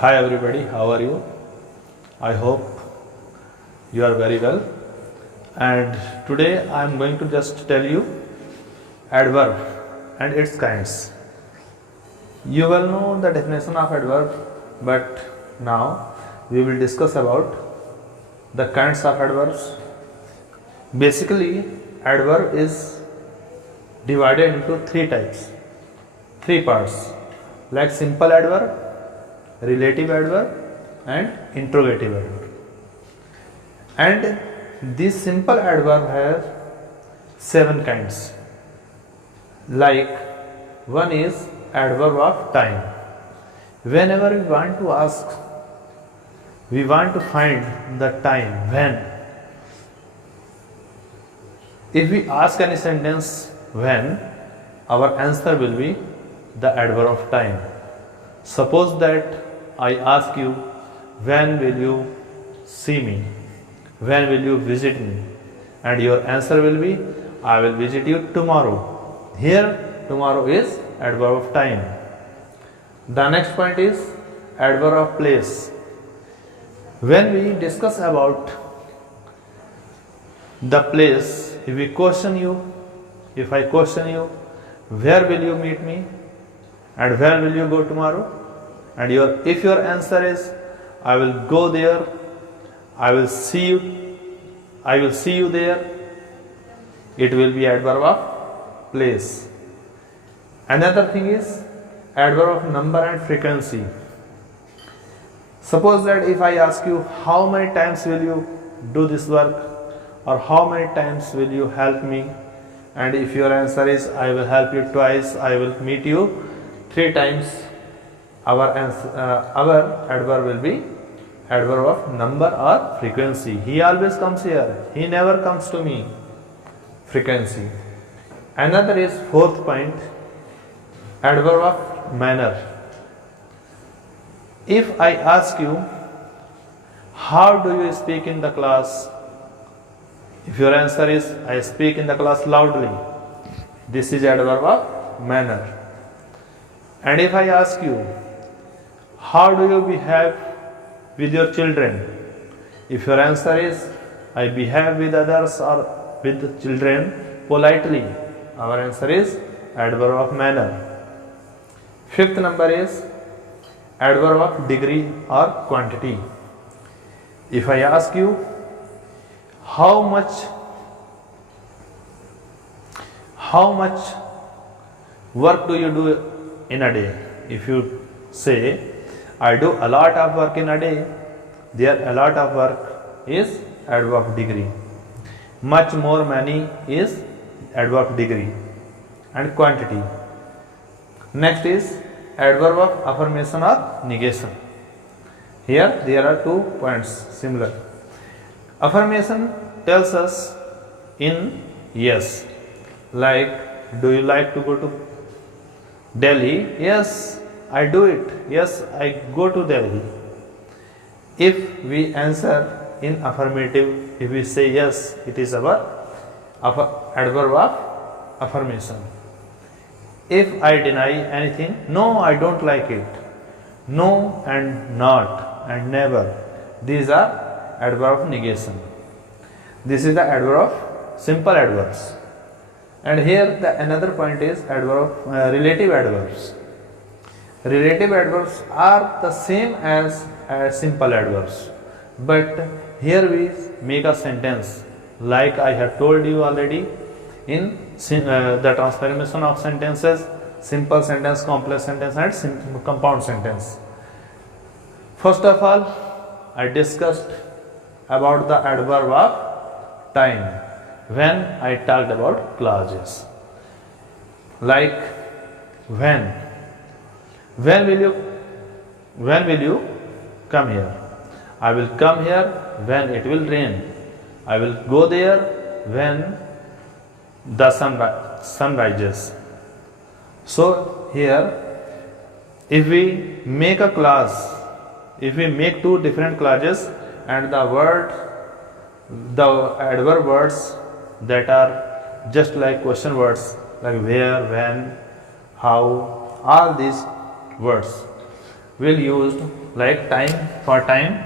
Hi everybody, how are you? I hope you are very well. And today I am going to just tell you adverb and its kinds. You will know the definition of adverb, but now we will discuss about the kinds of adverbs. Basically, adverb is divided into three parts, like simple adverb, relative adverb and interrogative adverb. And this simple adverb has 7 kinds. Like one is adverb of time. Whenever we want to find the time when. If we ask any sentence when, our answer will be the adverb of time. Suppose that I ask you, when will you see me? When will you visit me? And your answer will be, I will visit you tomorrow. Here, tomorrow is adverb of time. The next point is adverb of place. When we discuss about the place, if I question you, where will you meet me? And where will you go tomorrow? And if your answer is, I will go there, I will see you there, it will be adverb of place. Another thing is adverb of number and frequency. Suppose that if I ask you, how many times will you do this work, or how many times will you help me, and if your answer is, I will help you twice, I will meet you 3 times, our adverb will be adverb of number or frequency. He always comes here, he never comes to me. Frequency. Another is 4th point, adverb of manner. If I ask you, how do you speak in the class? If your answer is, I speak in the class loudly, this is adverb of manner. And if I ask you, how do you behave with your children? If your answer is, I behave with others or with children politely, our answer is adverb of manner. 5th number is adverb of degree or quantity. If I ask you, how much work do you do in a day? If you say, I do a lot of work in a day, there a lot of work is adverb of degree. Much more, many is adverb of degree and quantity. Next is adverb of affirmation or negation. Here there are 2 points similar. Affirmation tells us in yes, like, do you like to go to Delhi? Yes, I do it. Yes, I go to Delhi. If we answer in affirmative, if we say yes, it is our adverb of affirmation. If I deny anything, no, I don't like it. No and not and never, these are adverb of negation. This is the adverb of simple adverbs. And here another point is adverb of relative adverbs. Relative adverbs are the same as simple adverbs, but here we make a sentence, like I have told you already in the transformation of sentences, simple sentence, complex sentence and compound sentence. First of all, I discussed about the adverb of time when I talked about clauses. Like when will you come here? I will come here when it will rain. I will go there when the sun rises. So here, if we make a clause, if we make 2 different clauses and the adverb words that are just like question words, like where, when, how, all these words, will used like time, for time,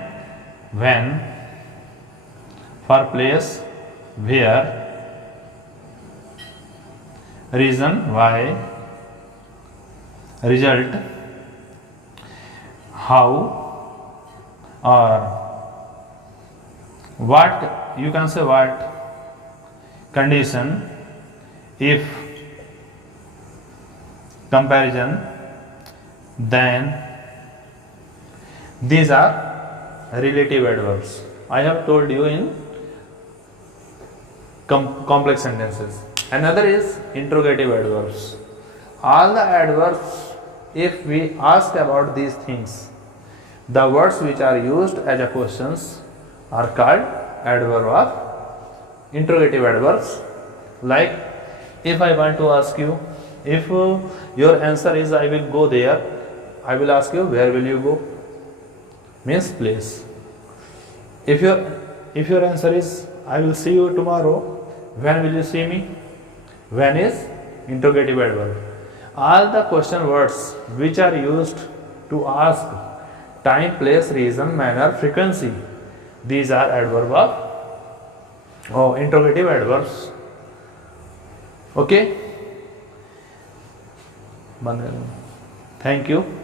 when, for place, where, reason why, result, how, or what, you can say what, condition, if, comparison, then. These are relative adverbs. I have told you in complex sentences. Another is interrogative adverbs. All the adverbs, if we ask about these things, the words which are used as a questions are called adverb of interrogative adverbs. Like if I want to ask you, if your answer is I will go there, I will ask you where will you go? Means place. If your answer is I will see you tomorrow, when will you see me? When is interrogative adverb. All the question words which are used to ask time, place, reason, manner, frequency, these are adverb of interrogative adverbs. Okay. Thank you.